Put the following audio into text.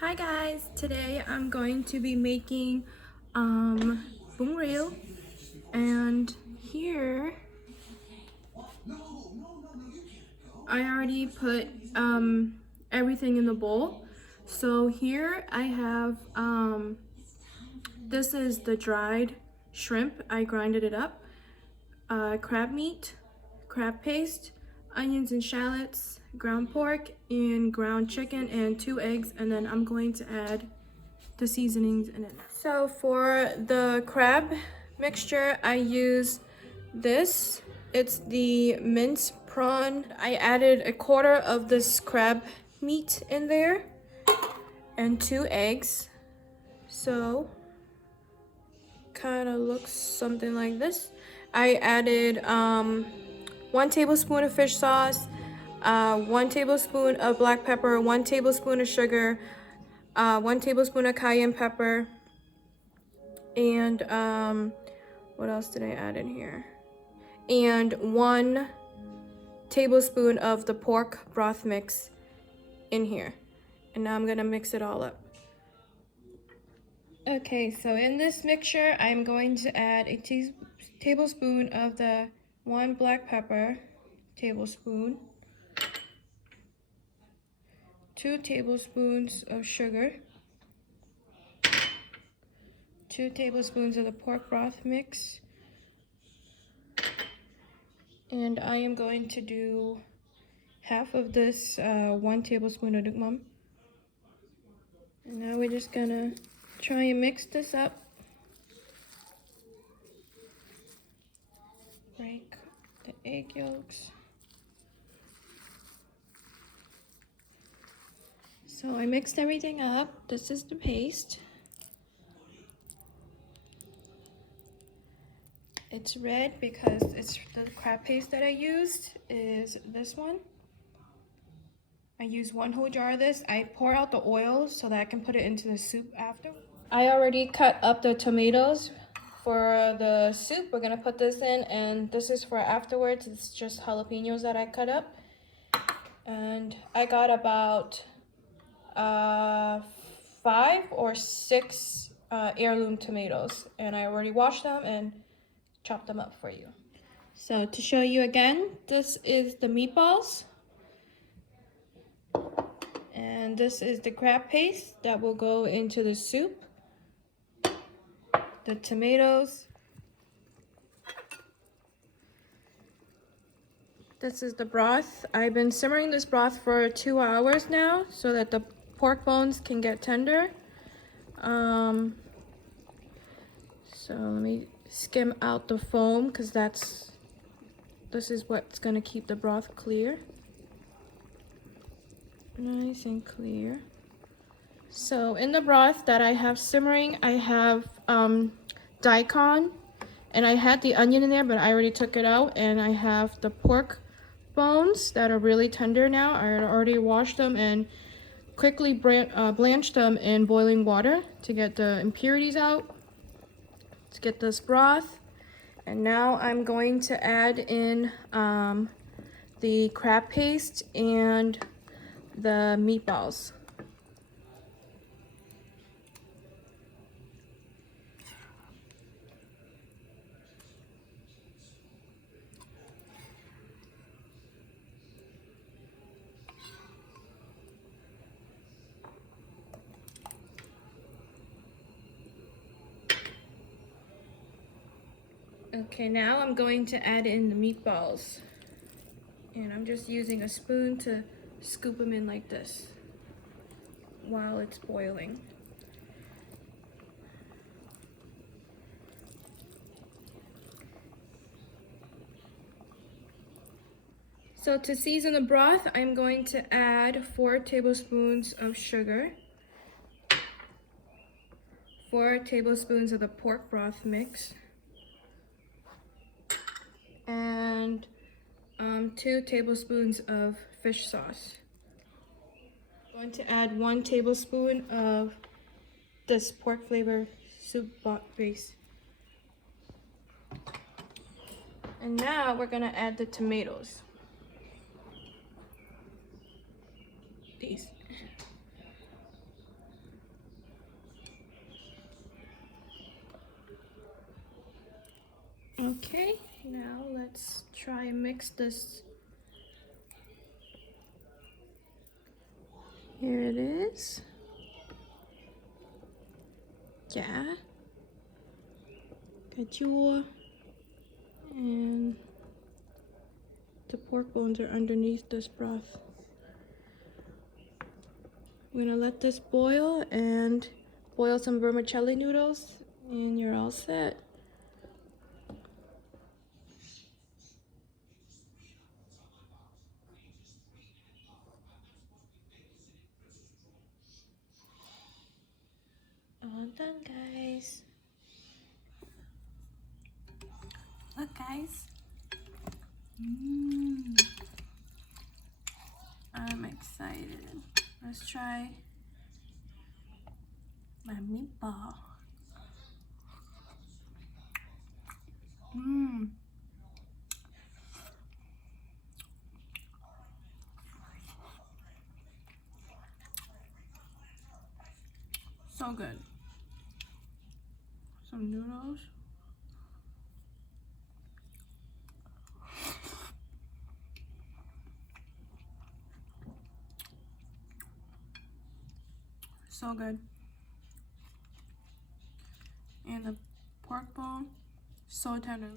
Hi guys, today I'm going to be making Bun Rieu, and here I already put everything in the bowl. So here I have this is the dried shrimp. I grinded it up, crab meat, crab paste, onions and shallots, ground pork, and ground chicken, and 2 eggs, and then I'm going to add the seasonings in it. So for the crab mixture, I use this. It's the minced prawn. I added a quarter of this crab meat in there and 2 eggs. So kind of looks something like this. I added 1 tablespoon of fish sauce, 1 tablespoon of black pepper, 1 tablespoon of sugar, 1 tablespoon of cayenne pepper, and what else did I add in here? And 1 tablespoon of the pork broth mix in here. And now I'm gonna mix it all up. Okay, so in this mixture, I'm going to add a tablespoon of the 1 black pepper, tablespoon, 2 tablespoons of sugar, 2 tablespoons of the pork broth mix, and I am going to do half of this 1 tablespoon of dukmam. And now we're just gonna try and mix this up. Break the egg yolks. So I mixed everything up. This is the paste. It's red because it's the crab paste that I used is this one. I use 1 whole jar of this. I pour out the oil so that I can put it into the soup after. I already cut up the tomatoes for the soup. We're gonna put this in, and this is for afterwards. It's just jalapenos that I cut up. And I got about 5 or 6 heirloom tomatoes, and I already washed them and chopped them up for you. So to show you again, this is the meatballs. And this is the crab paste that will go into the soup. The tomatoes. This is the broth. I've been simmering this broth for 2 hours now so that the pork bones can get tender. So let me skim out the foam because this is what's gonna keep the broth clear. Nice and clear. So in the broth that I have simmering, I have daikon, and I had the onion in there, but I already took it out, and I have the pork bones that are really tender now. I already washed them and quickly blanched them in boiling water to get the impurities out. Let's get this broth, and now I'm going to add in the crab paste and the meatballs. Okay, now I'm going to add in the meatballs. And I'm just using a spoon to scoop them in like this while it's boiling. So to season the broth, I'm going to add 4 tablespoons of sugar, 4 tablespoons of the pork broth mix, and 2 tablespoons of fish sauce. I'm going to add 1 tablespoon of this pork flavor soup base. And now we're gonna add the tomatoes. These. Okay, now let's try and mix this. Here it is. Yeah. Cà chua. And the pork bones are underneath this broth. I'm gonna let this boil and boil some vermicelli noodles, and you're all set. All done, guys. Look, guys. I'm excited. Let's try my meatball. So good. Some noodles. So good. And the pork bone, so tender.